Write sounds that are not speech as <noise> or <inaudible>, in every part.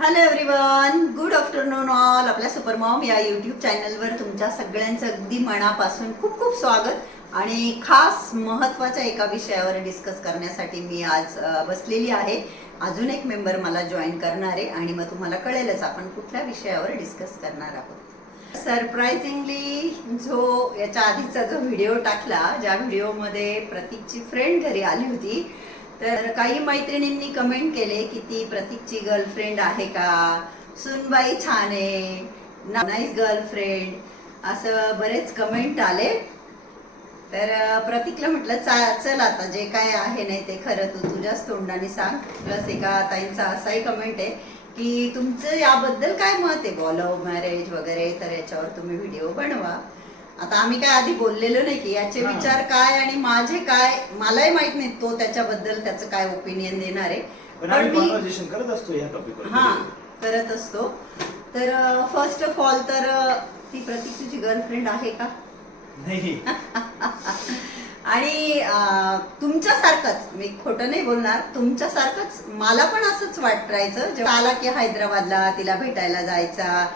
Hello everyone good afternoon all आपल्या supermom या YouTube चॅनलवर तुमच्या सगळ्यांचं अगदी मनापासून खूप खूप स्वागत. आणि खास महत्त्वाच्या एका विषयावर डिस्कस करण्यासाठी मी आज बसलेली आहे. अजून एक मेंबर मला जॉईन करणार आहे आणि मग तुम्हाला कळेलच आपण कुठल्या विषयावर डिस्कस करणार आहोत. सरप्राइझिंगली जो याच्या आधीचा जो व्हिडिओ टाकला ज्या व्हिडिओमध्ये प्रतीकची फ्रेंड घरी आली होती तर काही मैत्रिणींनी कमेंट केले की ती प्रतीकची गर्लफ्रेंड आहे का? सुनबाई छान आहे. नाईस गर्लफ्रेंड असं बरेच कमेंट आले. तर प्रतीकला म्हटलं चा चल आता जे काय आहे नाही ते खरं तू तुझ्याच तोंडाने सांग. प्लस एका ताईंचा असाही कमेंट आहे की तुमचं याबद्दल काय मत आहे? बॉ लव्ह मॅरेज वगैरे तर याच्यावर तुम्ही व्हिडिओ बनवा. आता आम्ही काय आधी बोललेलो नाही की याचे. विचार काय आणि माझे काय मलाही माहीत नाही तो त्याच्याबद्दल त्याचं काय ओपिनियन देणार आहे. पण पण आम्ही मी कॉन्व्हर्सेशन करत असतो या टॉपिकवर हा करत असतो. तर फर्स्ट ऑफ ऑल तर ती प्रतीक तुझी गर्लफ्रेंड आहे का? नाही. <laughs> आणि तुमच्यासारखंच मी खोटं नाही बोलणार तुमच्यासारखंच मला पण असंच वाटायचं. जेव्हा आला की हैदराबादला तिला भेटायला जायचा.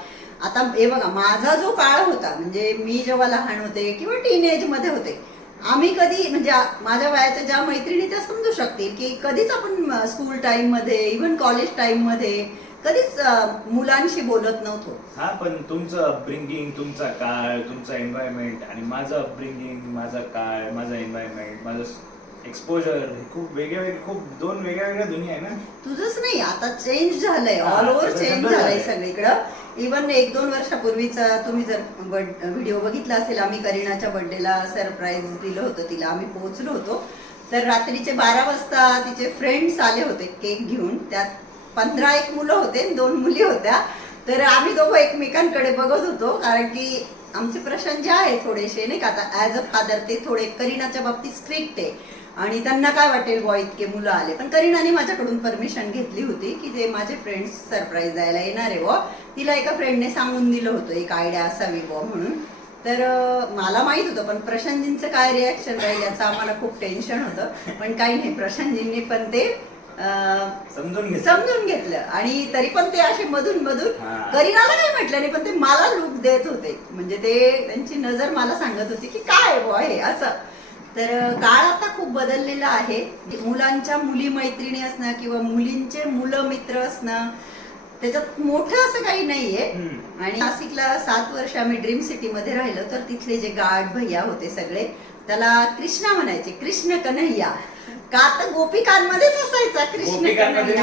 आता हे बघा माझा जो काळ होता म्हणजे मी जेव्हा लहान होते किंवा टीनेजमध्ये होते आम्ही कधी म्हणजे माझ्या वयाच्या ज्या मैत्रिणी त्या समजू शकतील की कधीच आपण स्कूल टाइममध्ये इव्हन कॉलेज टाइममध्ये कधीच मुलांशी बोलत नव्हतो. हा पण तुमचं अपब्रिंगिंग तुमचा काळ तुमचा एन्व्हायरमेंट आणि माझं अपब्रिंगिंग माझा काळ माझा एन्व्हायरमेंट माझं एक्सपोजर खूप वेगळे वेगळे खूप दोन वेगळ्या वेगळ्या दुनिया आहे ना? तुझंच नाही आता चेंज झालंय. हा, ऑल ओव्हर सगळं चेंज झालंय झालंय. सगळीकडं. इवन एक दोन वर्षापूर्वीचा तुम्ही जर व्हिडिओ बघितला असेल आम्ही करीनाच्या बर्थडेला सरप्राईज दिलं होतं तिला. आम्ही पोहोचलो होतो. तर रात्रीचे बारा वाजता तिचे फ्रेंड्स आले होते केक घेऊन. त्यात पंधरा एक मुलं होते आणि दोन मुली होत्या. तर आम्ही दोघं एकमेकांकडे बघत होतो. कारण की आमचे प्रश्न जे आहे थोडेसे नाही का? आता ऍज अ फादर ते थोडे करीनाच्या बाबतीत स्ट्रिक्ट आहे. आणि त्यांना काय वाटेल बॉ इतके मुलं आले. पण करीनाने माझ्याकडून परमिशन घेतली होती की ते माझे फ्रेंड्स सरप्राईज द्यायला येणार आहे बॉ तिला एका फ्रेंडने सांगून दिलं होतं एक आयडिया असावी बॉ म्हणून. तर मला माहीत होतं पण प्रशांतजींचं काय रिॲक्शन राहील याचं आम्हाला खूप टेन्शन होतं. पण काही नाही प्रशांतजींनी पण ते समजून समजून घेतलं. आणि तरी पण ते असे मधून मधून. करीनाला काही म्हटलं नाही पण ते मला लुक देत होते. म्हणजे ते त्यांची नजर मला सांगत होती की काय बुवा हे असं. तर काळ आता खूप बदललेला आहे. मुलांच्या मुली मैत्रिणी असणं किंवा मुलींचे मुलं मित्र असणं त्याच्यात मोठं असं काही नाहीये. आणि नाशिकला सात वर्ष आम्ही ड्रीम सिटी मध्ये राहिलो तर तिथले जे गार्ड भैया होते सगळे त्याला कृष्णा म्हणायचे कृष्ण कन्हैया. का तर गोपिकांमध्येच असायचा कृष्ण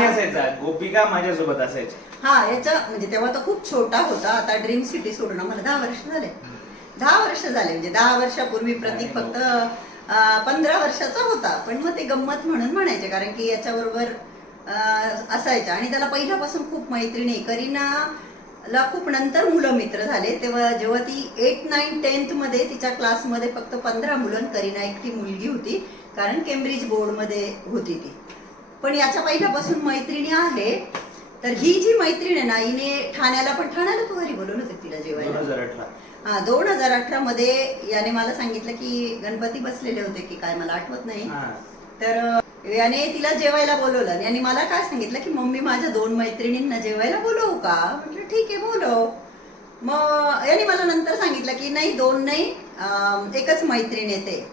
असायचा. गोपिका माझ्यासोबत असायची हा याच्या म्हणजे तेव्हा तो खूप छोटा होता. आता ड्रीम सिटी सोडून मला दहा वर्ष झाले. दहा वर्ष झाले म्हणजे दहा वर्षापूर्वी प्रतीक फक्त अं, पंधरा वर्षाचा होता. पण मग ते गंमत म्हणून म्हणायचे कारण की याच्याबरोबर असायच्या. आणि त्याला पहिल्यापासून खूप मैत्रिणी. करीना ला खूप नंतर मुलं मित्र झाले. तेव्हा जेव्हा ती एट नाईन टेन्थमध्ये तिच्या क्लासमध्ये फक्त पंधरा मुलं करीना एकटी मुलगी होती कारण केम्ब्रिज बोर्डमध्ये होती ती. पण याच्या पहिल्यापासून मैत्रिणी आहे. तर ही जी मैत्रीण आहे ना हिने ठाण्याला पण ठाण्याला तू घरी बोलवलं होते तिला जेवायला? हा दोन हजार अठरा मध्ये याने मला सांगितलं की गणपती बसलेले होते की काय मला आठवत नाही. हा. तर याने तिला जेवायला बोलवलं. याने मला काय सांगितलं की मम्मी माझ्या दोन मैत्रिणींना जेवायला बोलवू का? म्हटलं ठीक आहे बोलव. मग याने मला नंतर सांगितलं की नाही दोन नाही एकच मैत्रीण येते.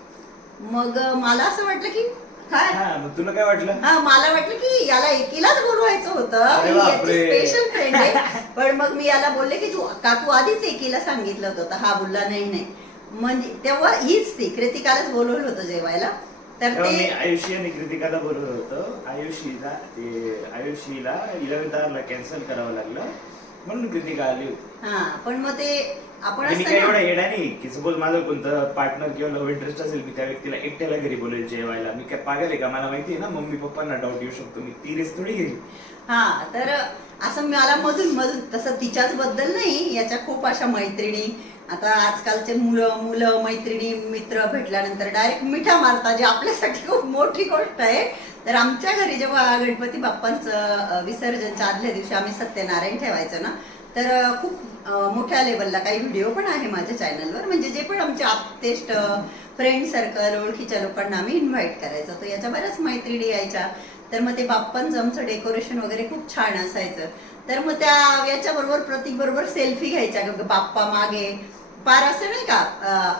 मग मला असं वाटलं की काय? हा मग तुला काय वाटलं? हा मला वाटलं की याला एकीलाच बोलवायचं होतं. अरे याची बापरे. स्पेशल फ्रेंड आहे. <laughs> पण मग मी याला बोलले की तू का तू आधीच एकीला सांगितलं होतं. तर हा बोलला नाही नाही. म्हणजे तेव्हा हीच ती कृतिकालाच बोलवलं होतं जेवायला. तर तेव्हा मी ते आयुषी आणि कृतिकाला बोलवलं होतं. आयुषीला ते आयुषीला इलेव्हन्थ आवरला कॅन्सल करावं लागलं. म्हणून कृतिका आली होती. हा पण मग ते आपण आणि मी काय एवढा येडा नाही की सपोज माझं कोणतं पार्टनर किंवा लव्ह इंटरेस्ट असेल मी त्या व्यक्तीला एकट्याला घरी बोलेल जेवायला. मी काय पागल आहे का? मला माहिती आहे ना मम्मी पप्पांना डाऊट येऊ शकतो. मी ती रिस्क थोडी घेईल. हा तर असं मला मधून मधून तसं तिच्याच बद्दल नाही याच्या खूप अशा मैत्रिणी आता आजकालचे मुलं मुलं मैत्रिणी मित्र भेटल्यानंतर डायरेक्ट मिठा मारता जे आपल्यासाठी खूप मोठी गोष्ट आहे. तर आमच्या घरी जेव्हा गणपती बाप्पांचं विसर्जनच्या आदल्या दिवशी आम्ही सत्यनारायण ठेवायचं ना तर खूप मोठ्या लेवलला काही व्हिडिओ पण आहे माझ्या चॅनलवर म्हणजे जे पण आमचे आप्तेष्ट फ्रेंड सर्कल ओळखीच्या लोकांना आम्ही इन्व्हाइट करायचो. तर याच्या बऱ्याच मैत्रिणी यायच्या. तर मग ते बाप्पांचं आमचं डेकोरेशन वगैरे खूप छान असायचं. तर मग त्या याच्याबरोबर प्रतीक बरोबर सेल्फी घ्यायच्या. बाप्पा मागे पार असं नाही का?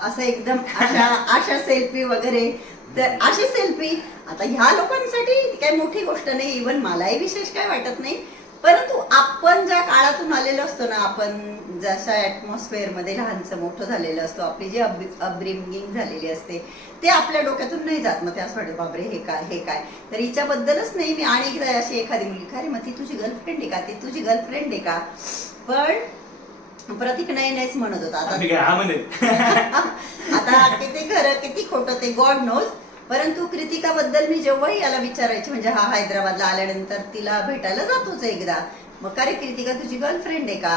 असं एकदम अशा अशा सेल्फी वगैरे. तर अशी सेल्फी आता ह्या लोकांसाठी काही मोठी गोष्ट नाही इवन मलाही विशेष काय वाटत नाही. परंतु आपण ज्या काळातून आलेलो असतो ना आपण जशा ॲटमॉस्फेअरमध्ये लहानचं मोठं झालेलं असतो आपली जी अब अपब्रिंगिंग झालेली असते ते आपल्या डोक्यातून नाही जात. मग ते असं वाटतं बापरे हे काय हे काय? तर हिच्याबद्दलच नाही. मी आणि एकदा अशी एखादी मुलगी खरे मग ती तुझी गर्लफ्रेंड आहे का? ती तुझी गर्लफ्रेंड आहे का? पण प्रतीक नाही नाहीच म्हणत होता. आता काय हा म्हणेल <laughs> आता किती खरं किती खोटं ते गॉड नोज परंतु कृतिकाबद्दल मी जेव्हाही याला विचारायचे म्हणजे हा हैदराबादला आल्यानंतर तिला भेटायला जातोच एकदा. मग का रे कृतिका तुझी गर्लफ्रेंड आहे का?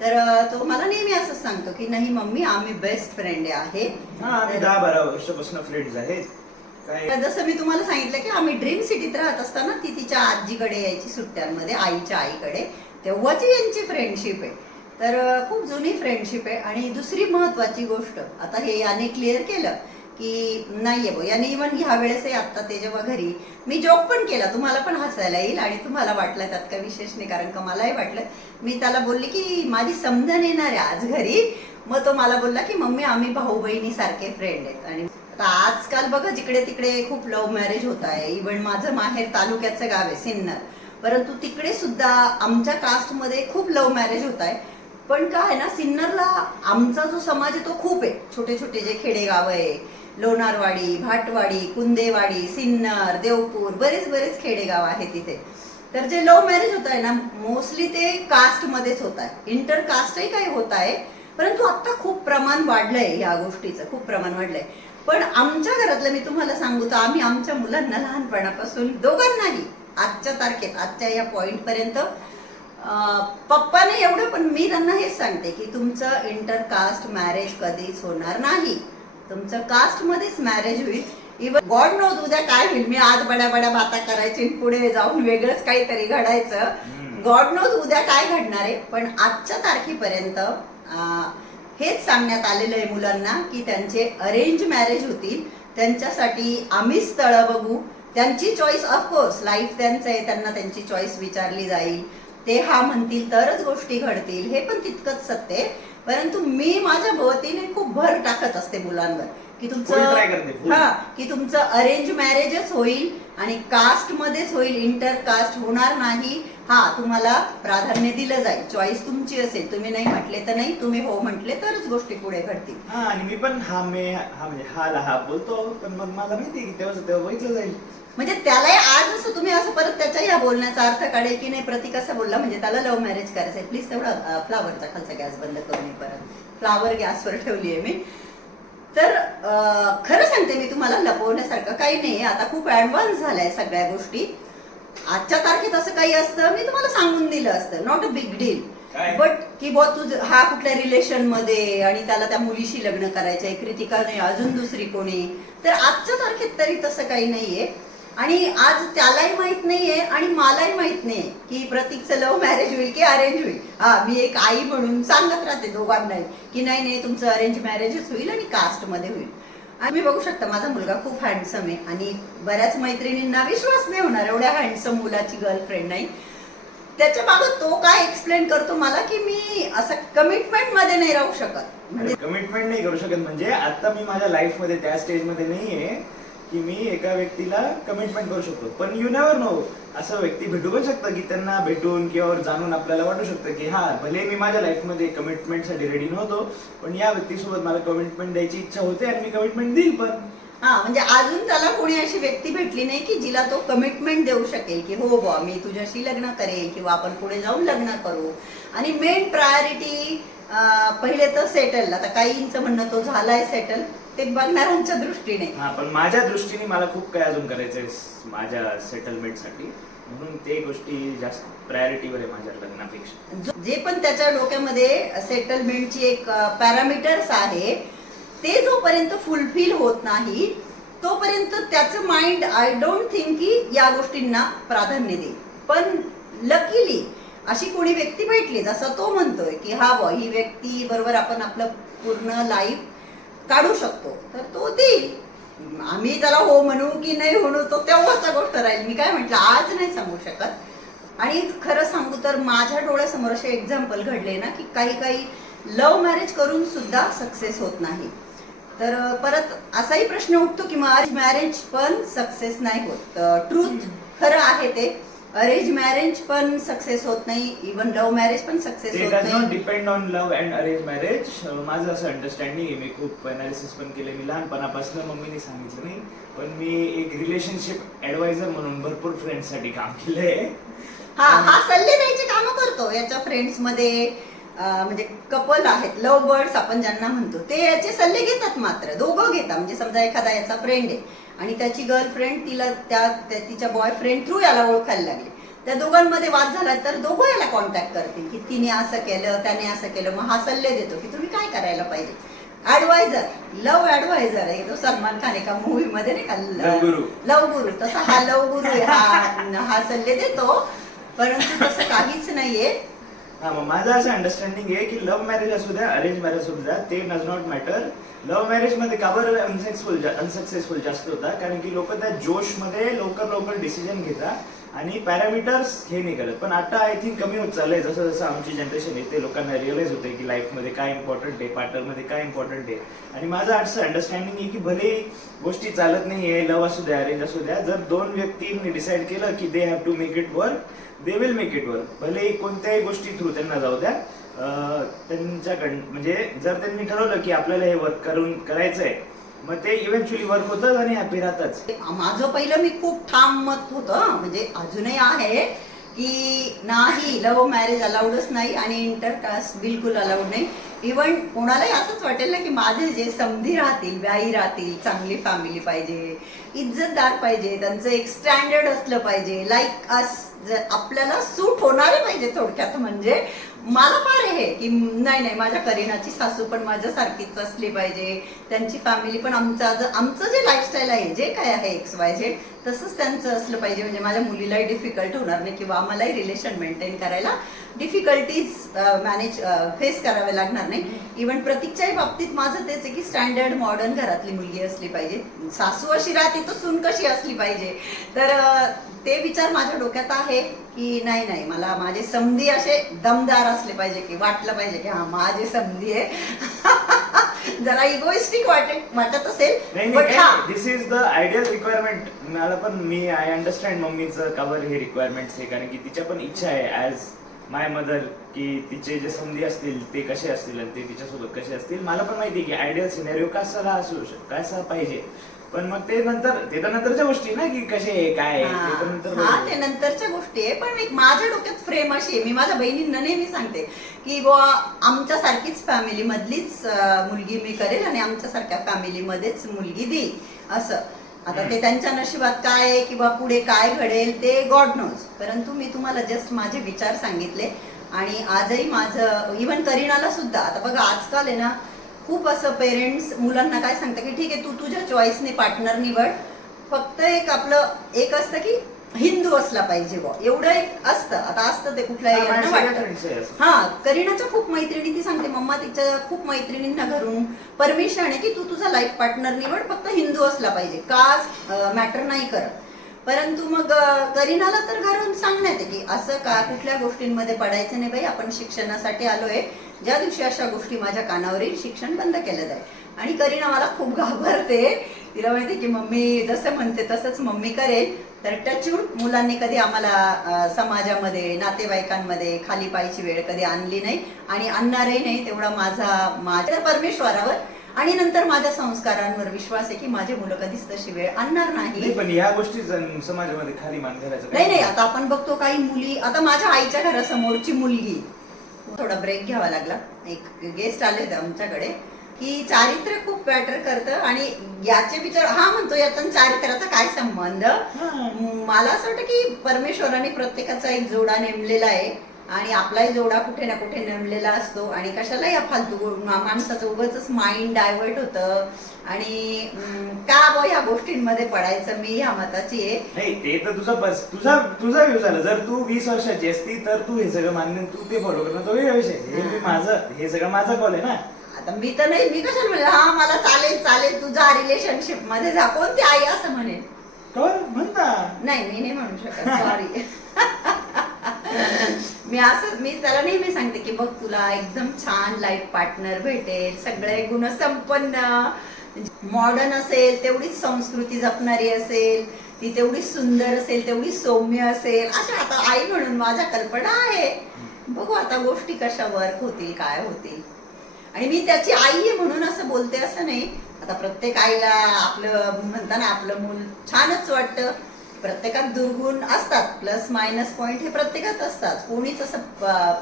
तर तो मला नेहमी असंच सांगतो की नाही मम्मी आम्ही बेस्ट फ्रेंड आहे. हा आम्ही दहा बारा वर्षापासून फ्रेंड्स आहेत. काय तर जसं मी तुम्हाला सांगितलं की आम्ही ड्रीम सिटीत राहत असताना ती तिच्या आजीकडे यायची सुट्ट्यांमध्ये आईच्या आईकडे. तेव्हाची यांची फ्रेंडशिप आहे. तर खूप जुनी फ्रेंडशिप आहे. आणि दुसरी महत्वाची गोष्ट आता हे याने क्लिअर केलं की नाहीये आहे याने इव्हन ह्या वेळेसही आता ते जेव्हा घरी मी जॉब पण केला. तुम्हाला पण हसायला येईल आणि तुम्हाला वाटलं त्यात काही विशेष नाही कारण का मलाही वाटलं. मी त्याला बोलली की माझी समजण येणार आहे आज घरी. मग तो मला बोलला की मम्मी आम्ही भाऊ बहिणी सारखे फ्रेंड आहेत. आणि आता आजकाल बघा जिकडे तिकडे खूप लव्ह मॅरेज होत आहे. इव्हन माझं माहेर तालुक्याचं गाव आहे सिन्नर. परंतु तिकडे सुद्धा आमच्या कास्टमध्ये खूप लव्ह मॅरेज होत आहे. पण काय आहे ना सिन्नरला आमचा जो समाज आहे तो खूप आहे. छोटे छोटे जे खेडेगाव आहे लोणारवाडी भाटवाडी कुंदेवाडी सिन्नर देवपूर बरेच बरेच खेडेगाव आहे तिथे. तर जे लव्ह मॅरेज होत आहे ना मोस्टली ते कास्ट मध्येच होत आहे. इंटर कास्टही काही होत आहे परंतु आता खूप प्रमाण वाढलंय या गोष्टीचं खूप प्रमाण वाढलंय. पण आमच्या घरातलं मी तुम्हाला सांगू तर आम्ही आमच्या मुलांना लहानपणापासून दोघांनाही आजच्या तारखेत आजच्या या पॉइंट पर्यंत पप्पाने एवढं पण मी त्यांना हेच सांगते की तुमचं इंटर कास्ट मॅरेज कधीच होणार नाही. तुमचं कास्ट मध्येच मॅरेज होईल. इव्हन गॉड नोज उद्या काय होईल. मी आज बड्या बड्या बाता करायची पुढे जाऊन वेगळंच काहीतरी घडायचं. गॉड नोज उद्या काय घडणार आहे. पण आजच्या तारखेपर्यंत हेच सांगण्यात आलेलं आहे मुलांना की त्यांचे अरेंज मॅरेज होतील. त्यांच्यासाठी आम्ही स्थळं बघू. त्यांची चॉईस ऑफकोर्स लाईफ त्यांचं आहे. त्यांना त्यांची चॉईस विचारली जाईल. ते हा म्हणतील तरच गोष्टी घडतील हे पण तितकंच सत्य आहे. परंतु मी माझ्या भोवतीने खूप भर टाकत असते मुलांवर. की तुमचं. हा की तुमचं अरेंज मॅरेजच होईल आणि कास्ट मध्येच होईल इंटर कास्ट होणार नाही. हा तुम्हाला प्राधान्य दिलं जाईल. चॉईस तुमची असेल. तुम्ही नाही म्हटले तर नाही तुम्ही हो म्हटले तरच गोष्टी पुढे घडतील. हा आणि मी पण हा मे हा म्हणजे हा हा बोलतो. पण मग मला माहिती आहे की तेव्हा तेव्हा बघितलं जाईल. म्हणजे त्यालाही आज असं तुम्ही असं परत त्याच्या या बोलण्याचा अर्थ काढेल की नाही प्रतीक असं बोलला म्हणजे त्याला लव्ह मॅरेज करायचंय प्लीज तेवढा फ्लावरचा खालचा गॅस बंद करून परत. फ्लावर गॅसवर ठेवली आहे मी. तर खरं सांगते मी तुम्हाला लपवण्यासारखं काही नाही आता खूप ऍडव्हान्स झालाय सगळ्या गोष्टी. आजच्या तारखेत असं काही असतं मी तुम्हाला सांगून दिलं असतं. Not a big deal? But की बुवा तुझ हा कुठल्या रिलेशनमध्ये आणि त्याला त्या मुलीशी लग्न करायचंय कृतिका नाही अजून दुसरी कोणी? तर आजच्या तारखेत तरी तसं काही नाहीये. आणि आज त्यालाही माहीत नाहीये आणि मलाही माहीत नाहीये की प्रतीकचं लव्ह मॅरेज होईल की अरेंज होईल. हा मी एक आई म्हणून सांगत राहते दोघांनाही की नाही नाही तुमचं अरेंज मॅरेजच होईल आणि कास्टमध्ये होईल. आणि मी बघू शकता माझा मुलगा खूप हँडसम आहे आणि बऱ्याच मैत्रिणींना विश्वास नाही होणार एवढ्या हँडसम मुलाची गर्लफ्रेंड नाही. त्याच्या मागं तो काय एक्सप्लेन करतो मला की मी असं कमिटमेंटमध्ये नाही राहू शकत. म्हणजे कमिटमेंट नाही करू शकत. म्हणजे आता मी माझ्या लाईफमध्ये त्या स्टेजमध्ये नाहीये. की मी एका व्यक्तीला कमिटमेंट करू शकतो. पण यू नेवर नो असं व्यक्ती भेटू पण शकतं की त्यांना भेटून किंवा जाणून आपल्याला वाटू शकतं की हा भले मी माझ्या लाईफमध्ये कमिटमेंटसाठी रेडी नव्हतो पण या व्यक्तीसोबत मला कमिटमेंट द्यायची इच्छा होते आणि मी कमिटमेंट देईल पण. हा म्हणजे अजून त्याला कोणी अशी व्यक्ती भेटली नाही की जिला तो कमिटमेंट देऊ शकेल की हो बा मी तुझ्याशी लग्न करेल किंवा आपण पुढे जाऊन लग्न करू. आणि मेन प्रायोरिटी पहिले तर सेटल आता काहींचं म्हणणं तो झालाय सेटल ते बघणाऱ्यांच्या दृष्टीने. हा पण माझ्या दृष्टीने मला खूप काय अजून करायचंय स- माझ्या सेटलमेंटसाठी. म्हणून ते गोष्टी जास्त प्रायोरिटीवर आहे माझ्या लग्नापेक्षा. जो- जे पण त्याच्या डोक्यामध्ये सेटलमेंटची एक पॅरामीटर्स आहे ते जोपर्यंत फुलफिल होत नाही तोपर्यंत त्याचं माइंड आय डोंट थिंक की या गोष्टींना प्राधान्य देईल. पण लकीली अशी कोणी व्यक्ती भेटली जसा तो म्हणतोय की हा ही व्यक्ती बरोबर आपण आपलं पूर्ण लाईफ काढू शकतो. तर तो देईल. आम्ही त्याला हो म्हणू की नाही म्हणू तो तेव्हाचा गोष्ट राहील. मी काय म्हटलं आज नाही सांगू शकत. आणि खरं सांगू तर माझ्या डोळ्यासमोर असे एक्झाम्पल घडले ना की काही काही लव्ह मॅरेज करून सुद्धा सक्सेस होत नाही. तर परत असाही प्रश्न उठतो की मॅरेज पण सक्सेस नाही होत. ट्रूथ खरं आहे ते. अरेंज मॅरेज पण सक्सेस होत नाही इवन लव्ह मॅरेज पण सक्सेस होत नॉट नाही. Depend on love and arrange marriage माझं असं अंडरस्टँडिंग आहे मी खूप अनालिसिस पण केले मी लहानपणापासून मम्मीने सांगितलं नाही पण मी एक रिलेशनशिप ऍडवायझर म्हणून भरपूर फ्रेंड्ससाठी काम केलंय. हा हा सल्ले द्यायचे काम करतो याच्या फ्रेंड्समध्ये. म्हणजे कपल आहेत लव्ह बर्ड्स आपण ज्यांना म्हणतो ते याचे सल्ले घेतात मात्र दोघं घेतात. म्हणजे समजा एखादा याचा फ्रेंड आहे आणि त्याची गर्लफ्रेंड तिला त्या तिच्या बॉयफ्रेंड थ्रू याला ओळखायला लागली. त्या दोघांमध्ये वाद झाला तर दोघं याला कॉन्टॅक्ट करतील की तिने असं केलं त्याने असं केलं. मग हा सल्ले देतो की तुम्ही काय करायला पाहिजे? ऍडवायझर लव्ह ऍडवायझर आहे तो सलमान खान एका मूवी मध्ये नाही लव गुरु. का लव गुरु तसा हा लव गुरु हा हा सल्ले देतो. परंतु तसं काहीच नाहीये. हा मग माझं असं अंडरस्टँडिंग आहे की लव्ह मॅरेज असू द्या अरेंज मॅरेज असू द्या ते डज नॉट मॅटर लव्ह मॅरेजमध्ये का बरं अनसक्सेसफुल अनसक्सेसफुल जास्त होता? कारण की लोक त्या जोशमध्ये लवकर लवकर डिसिजन घेतात आणि पॅरामीटर्स हे नाही करत. पण आता आय थिंक कमी होत चाललंय. जसं जसं आमची जनरेशन आहे ते लोकांना रिअलाइज होते की लाईफमध्ये काय इम्पॉर्टंट आहे पार्टनरमध्ये काय इम्पॉर्टंट आहे. आणि माझं असं अंडरस्टँडिंग आहे की भले गोष्टी चालत नाही आहे लव्ह असू द्या अरेंज असू द्या जर दोन व्यक्तींनी डिसाईड केलं की they have to make it work they will make it work भले कोणत्याही गोष्टी थ्रू त्यांना जाऊ द्या. अं, त्यांच्याकडं म्हणजे जर त्यांनी ठरवलं की आपल्याला हे वर्क करून करायचंय मग ते इव्हेंच्युअली वर्क होतं आणि हॅपी राहतात. माझं पहिलं मी खूप ठाम मत होतं म्हणजे अजूनही आहे की नाही लव्ह मॅरेज अलाउडच नाही आणि इंटरकास्ट बिलकुल अलाउड नाही. इवन कोणालाही असंच वाटेल ना की माझे जे समधी राहतील व्याई राहतील चांगली फॅमिली पाहिजे इज्जतदार पाहिजे त्यांचं एक स्टँडर्ड असलं पाहिजे लाईक अस आपल्याला सूट होणारे पाहिजे थोडक्यात म्हणजे मला फार आहे की नाही नाही माझ्या करीनाची सासू पण माझ्यासारखीच असली पाहिजे. त्यांची फॅमिली पण आमचा आमचं जे लाईफस्टाईल आहे जे काय आहे एक्स वाय झेड तसंच त्यांचं असलं पाहिजे. म्हणजे माझ्या मुलीलाही डिफिकल्ट होणार नाही किंवा आम्हालाही रिलेशन मेंटेन करायला डिफिकल्टीज मॅनेज फेस करावे लागणार नाही. इवन प्रतीकच्याही बाबतीत माझं तेच आहे की स्टँडर्ड मॉडर्न घरातली मुलगी असली पाहिजे. सासू अशी राहते तर सून कशी असली पाहिजे. तर ते विचार माझ्या डोक्यात आहे की नाही नाही मला माझे समधी असे दमदार असले पाहिजे की वाटलं पाहिजे की हा माझे समधी आहे. <laughs> जरा इगोइस्टिक वाटत वाटत असेल बट हा. This is the ideal requirement मला पण मी आय अंडरस्टँड मम्मीचं कवर हे रिक्वायरमेंट आहे कारण की तिच्या पण इच्छा आहे ॲज माय मदर की तिचे जे संधी असतील ते कसे असतील आणि ते तिच्यासोबत कसे असतील मला पण माहिती आहे की आयडियल सिनेरिओ कसा असू शकतो कसा पाहिजे. पण मग ते नंतर ते तर नंतरच्या गोष्टी ना की कसे आहे काय आहे, ते तर नंतर हा बघू. ते नंतरच्या गोष्टी आहे पण एक माझ्या डोक्यात फ्रेम अशी आहे. मी माझ्या बहिणींना नेहमी सांगते की बुवा आमच्यासारखीच फॅमिली मधलीच अं, मुलगी मी करेल आणि आमच्यासारख्या फॅमिली मध्येच मुलगी देईल असं. आता ते त्यांच्या नशिबात काय आहे किंवा पुढे काय घडेल ते गॉड नोज परंतु मी तुम्हाला जस्ट माझे विचार सांगितले आणि आजही माझं इवन करीनाला सुद्धा. आता बघा आजकाल आहे ना खूप असं पेरेंट्स मुलांना काय सांगतं की ठीक आहे तू तुझ्या चॉईसने पार्टनर निवड. फक्त एक आपलं एक असतं की हिंदू असला पाहिजे बुवा. एवढं एक असतं. आता असतं ते कुठल्याही हा, करीनाच्या खूप मैत्रिणी ती सांगते मम्मा तिच्या खूप मैत्रिणींना घरून परमिशन आहे की तू तुझा लाईफ पार्टनर निवड फक्त हिंदू असला पाहिजे. कास्ट मॅटर नाही करत. परंतु मग करीनाला तर घरून सांगण्यात आहे की असं का कुठल्या गोष्टींमध्ये पडायचं नाही बाई आपण शिक्षणासाठी आलोय. ज्या दिवशी अशा गोष्टी माझ्या कानावर शिक्षण बंद केलं जाईल. आणि करीना मला खूप घाबरते. तिला माहिती की मम्मी जसं म्हणते तसंच मम्मी करेल. तर टचूट मुलांनी कधी आम्हाला समाजामध्ये नातेवाईकांमध्ये खाली पायची वेळ कधी आणली नाही आणि आणणारही नाही तेवढा माझा माझ्या परमेश्वरावर आणि नंतर माझ्या संस्कारांवर विश्वास आहे की माझे मुलं कधीच तशी वेळ आणणार नाही. पण या गोष्टी समाजामध्ये खाली मान घालायचं नाही नाही आता आपण बघतो काही मुली आता माझ्या आईच्या घरासमोरची मुलगी. थोडा ब्रेक घ्यावा लागला. एक गेस्ट आले होते आमच्याकडे. की चारित्र्य खूप मॅटर करतं आणि याचे विचार हा म्हणतो याचा चारित्र्याचा काय संबंध? मला असं वाटतं की परमेश्वराने प्रत्येकाचा एक जोडा नेमलेला आहे आणि आपलाही जोडा कुठे ना कुठे नेमलेला असतो आणि कशाला या फालतू माणसाचं उगाच माइंड डायव्हर्ट होतं आणि का बो ह्या गोष्टींमध्ये पडायचं? मी ह्या मताची आहे. नाही ते तर तुझा बस तुझा तुझा व्ह्यू झाला. जर तू वीस वर्षाची असती तर तू हे सगळं मान्य तू ते फॉलो करणं तो वेगळा विषय हे माझं हे सगळं माझा कॉल आहे ना. आता मी तर नाही मी कशाला म्हणलं हा मला चालेल चालेल तुझा रिलेशनशिपमध्ये जा. कोणती आई असं म्हणेल म्हणता. नाही मी नाही म्हणू शकत सॉरी मी असं मी त्याला नेहमी सांगते की बघ तुला एकदम छान लाईफ पार्टनर भेटेल सगळे गुणसंपन्न मॉडर्न असेल तेवढीच संस्कृती जपणारी असेल ती तेवढी सुंदर असेल तेवढी सौम्य असेल. अशा आता आई म्हणून माझ्या कल्पना आहे. बघू आता गोष्टी कशा वर्क होतील काय होतील. आणि मी त्याची आई आहे म्हणून असं बोलते असं नाही. आता प्रत्येक आईला आपलं म्हणताना आपलं मूल छानच वाटतं. प्रत्येकात दुर्गुण असतात. प्लस मायनस पॉईंट हे प्रत्येकात असतात. कोणीच असं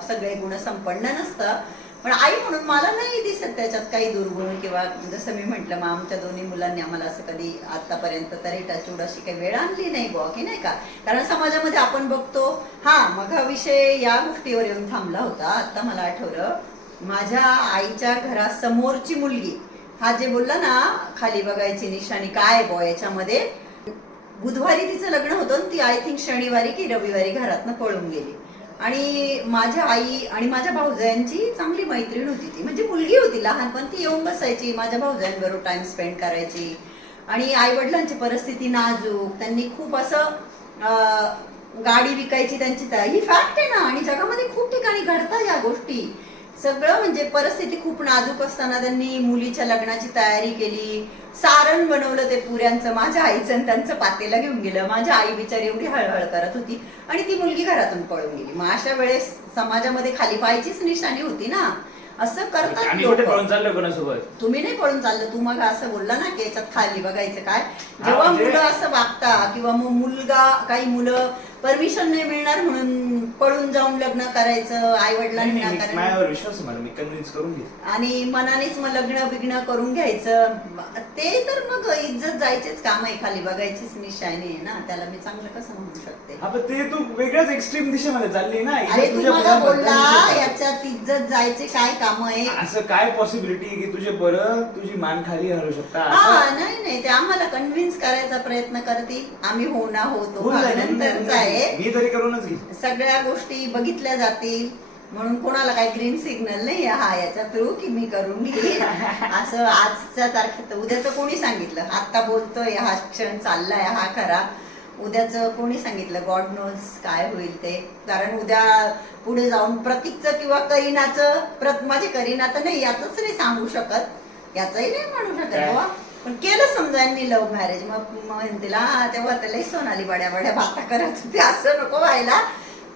सगळे गुण संपन्न नसतं. पण आई म्हणून मला नाही दिसत त्याच्यात काही दुर्गुण किंवा जसं मी म्हंटल मग आमच्या दोन्ही मुलांनी आम्हाला असं कधी आतापर्यंत तरी टचूड अशी काही वेळ आणली नाही बुवा की नाही का? कारण समाजामध्ये आपण बघतो हा मग हा विषय या गोष्टीवर येऊन थांबला होता आता मला आठवलं माझ्या आईच्या घरासमोरची मुलगी. हा जे बोलला ना खाली बघायची निशाणी काय बॉ याच्यामध्ये बुधवारी तिचं लग्न होतं आणि ती आय थिंक शनिवारी की रविवारी घरातनं पळून गेली. आणि माझ्या आई आणि माझ्या भाऊजायांची चांगली मैत्रीण होती ती. म्हणजे मुलगी होती लहानपण ती येऊन बसायची माझ्या भाऊजांबरोबर टाइम स्पेंड करायची. आणि आई वडिलांची परिस्थिती नाजूक त्यांनी खूप असं गाडी विकायची त्यांची. ही फॅक्ट आहे ना आणि जगामध्ये खूप ठिकाणी घडतात या गोष्टी. सगळं म्हणजे परिस्थिती खूप नाजूक असताना त्यांनी मुलीच्या लग्नाची तयारी केली. सारण बनवलं ते पुऱ्यांचं माझ्या आईचं आणि त्यांचं पातेला घेऊन गेलं. माझ्या आई बिचारी एवढी हळहळ करत होती आणि ती मुलगी घरातून पळून गेली. मग अशा वेळेस समाजामध्ये खाली पाहायचीच निशाणी होती ना. असं करतात तुम्ही नाही पळून चाललं. तू मग असं बोलला ना की याच्यात खाली बघायचं काय? जेव्हा म्हणजे- मुलं असं वागता किंवा मग मुलगा काही मुलं परमिशन नाही मिळणार म्हणून पळून जाऊन लग्न करायचं आई नाही, वडिलांना नाही, मी- करायचं माझ्यावर विश्वास आहे मला मी कन्व्हिन्स करून घेईन. आणि मनानेच मग लग्न बिग्न करून घ्यायचं. ते तर मग इज्जत जायचेच काम आहे खाली बघायचीच निशाणी आहे ना त्याला मी चांगलं कसं म्हणू शकते? हा पण ते तू वेगळ्याच एक्स्ट्रीम दिशेमध्ये चालली ना अरे तू तुझ्या मला मुलांबद्दल बोलला विषय चालला. याच्यात इज्जत जायचे काय काम आहे असं काय पॉसिबिलिटी की तुझे बरं तुझी मान खाली हलू शकता? हा असं? नाही नाही ते आम्हाला कन्व्हिन्स करायचा प्रयत्न करतील. आम्ही हो ना हो तो होऊन भाग जाईल, होऊन जाईल, होऊन नंतरचा आहे. जाईल. मी तरी करूनच घेईन. सगळ्या गोष्टी बघितल्या जातील. म्हणून कोणाला काही ग्रीन सिग्नल नाही आहे. हा याच्या थ्रू की मी करून घेईन. <laughs> असं आजच्या तारखेत उद्याचं कोणी सांगितलं? आता बोलतोय हा क्षण चाललाय हा खरा. उद्याचं कोणी सांगितलं? गॉड नोज काय होईल ते. कारण उद्या पुढे जाऊन प्रतीकचं किंवा करीनाचं प्रत माझे करीना तर नाही याच नाही सांगू शकत. याचंही नाही म्हणू शकत काय? पण केलं समजा यांनी लव्ह मॅरेज मग म्हणते "हा, तेव्हा त्याला सोनाली बड्या बड्या बाता करत होते. असं नको व्हायला.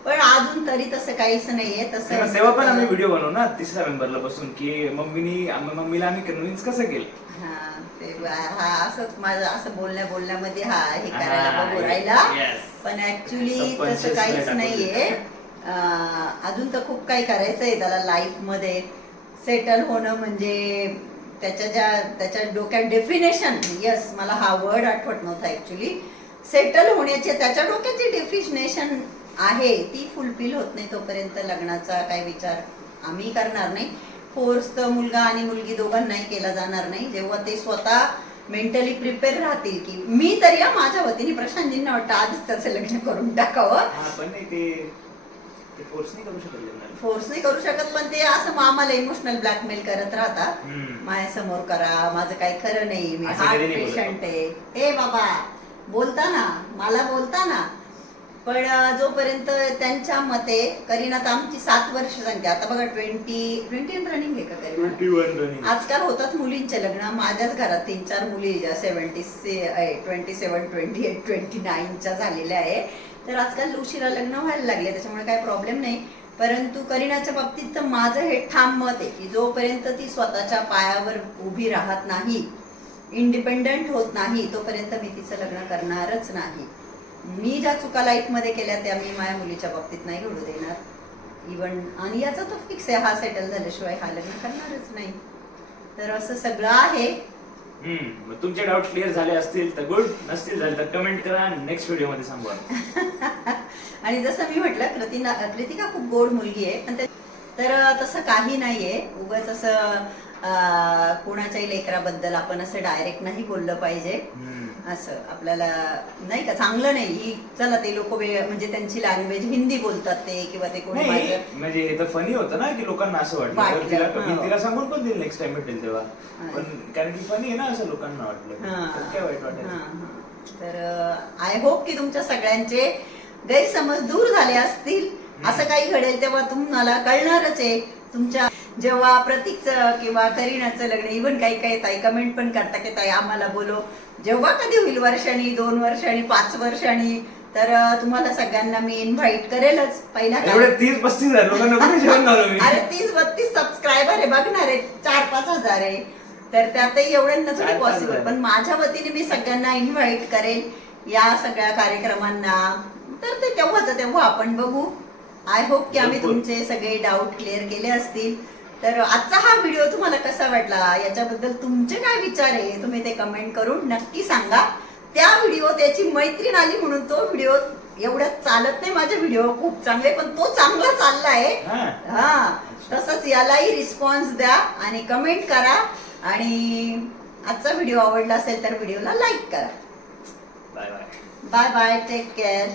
पण अजून तरी तसं काहीच नाहीये. तेव्हा तसं तेव्हा पण आम्ही व्हिडिओ बनवू ना तिसऱ्या मेंबरला बसून की मम्मीनी आम्ही- मम्मीला आम्ही कन्व्हिन्स कसं केलं? हा ते हा असंच माझं असं बोलण्या बोलण्यामध्ये हा हे हा, करायला yes. राहिला. पण ऍक्च्युली Subconscious तसं काहीच नाहीये. अं, अजून तर खूप काही करायचंय त्याला लाईफमध्ये. सेटल होणं म्हणजे त्याच्या ज्या त्याच्या डोक्यात डेफिनेशन यस मला हा वर्ड आठवत नव्हता ॲक्च्युली सेटल होण्याचे त्याच्या डोक्याची डेफिनेशन आहे ती फुलफिल होत नाही तोपर्यंत लग्नाचा काय विचार आम्ही करणार नाही. फोर्स तर मुलगा आणि मुलगी दोघांनाही केला जाणार नाही. जेव्हा ते स्वतः मेंटली प्रिपेअर राहतील की मी तर या माझ्या वतीने प्रशांतजींना वाटतं आधीच त्याचं लग्न करून टाकावं. पण ते फोर्स नाही करू शकत लग्नाला. फोर्स नाही करू शकत पण ते असं मग आम्हाला इमोशनल ब्लॅकमेल करत राहतात हम्म. माझ्यासमोर करा माझं काही खरं नाही मी हार्ट. पेशंट आहे हे बाबा बोलता ना मला बोलता ना पण जोपर्यंत त्यांच्या मते करीना तर आमची सात वर्ष सांगते आता बघा ट्वेंटी ट्वेंटी रनिंग आहे का करीना 21 running. आजकाल होतात मुलींचे लग्न माझ्याच घरात तीन चार मुली ज्या seventy twenty seven twenty eight twenty नाईनच्या झालेल्या आहे तर आजकाल उशिरा लग्न व्हायला लागले त्याच्यामुळे काही प्रॉब्लेम नाही. परंतु करीनाच्या बाबतीत तर माझं हे ठाम मत आहे की जोपर्यंत ती स्वतःच्या पायावर उभी राहत नाही इंडिपेंडंट होत नाही तोपर्यंत मी तिचं लग्न करणारच नाही. मी ज्या चुका लाईफमध्ये केल्या त्या मी माझ्या मुलीच्या बाबतीत नाही घडू देणार. इवन आणि याचा तो फिक्स आहे हा सेटल झाल्याशिवाय हा लग्न करणारच नाही. तर असं सगळं आहे. हम्म. मग तुमचे डाऊट क्लिअर झाले असतील तर गुड नसतील झाले तर कमेंट करा नेक्स्ट व्हिडिओमध्ये सांगू <laughs> आणि जसं मी म्हटलं कृतिना कृतिका खूप गोड मुलगी आहे पण तर तसं काही नाहीये उगाच असं कोणाच्याही लेकराबद्दल आपण असं डायरेक्ट नाही बोललं पाहिजे. असं आपल्याला नाही का चांगलं नाही ही चला ते लोक म्हणजे त्यांची लँग्वेज हिंदी बोलतात ते किंवा ते कोणी नाही माझं म्हणजे हे तर फनी होतं ना की लोकांना असं वाटलं हा. तिला सांगून पण देईल नेक्स्ट टाइम भेटेल तेव्हा. पण कारण की फनी आहे ना असं लोकांना वाटलं. तर काय वाईट हा, वाटायचं हा. तर आय होप की तुमच्या सगळ्यांचे गैरसमज दूर झाले असतील असं काही घडेल तेव्हा तुम्हाला कळणारच आहे तुमच्या जेव्हा प्रतीकचं किंवा करीनाचं लग्न इव्हन काही काही ताई कमेंट पण करता की ताई आम्हाला बोलो जेव्हा कधी होईल वर्षांनी दोन वर्षांनी पाच वर्षांनी तर तुम्हाला सगळ्यांना मी इन्व्हाइट करेलच. पहिला तीस पस्तीस <laughs> अरे तीस बत्तीस सबस्क्रायबर आहे बघणार आहे. चार पाच हजार आहे. तर त्यातही एवढ्यांना थोडी पॉसिबल. पण माझ्या वतीने मी सगळ्यांना इन्व्हाइट करेन या सगळ्या कार्यक्रमांना. तर ते तेव्हाच तेव्हा आपण बघू. आय होप की आम्ही. तुमचे सगळे डाऊट क्लिअर केले असतील. तर आजचा हा व्हिडिओ तुम्हाला कसा वाटला? याच्याबद्दल तुमचे काय विचार आहे? तुम्ही ते कमेंट करून नक्की सांगा. त्या व्हिडिओ त्याची मैत्रीण आली म्हणून तो व्हिडिओ एवढ्यात चालत नाही माझे व्हिडिओ खूप चांगले पण तो चांगला चाललाय हा. हा. तसंच यालाही रिस्पॉन्स द्या आणि कमेंट करा. आणि आजचा व्हिडिओ आवडला असेल तर व्हिडिओला लाईक करा. Bye bye bye bye take care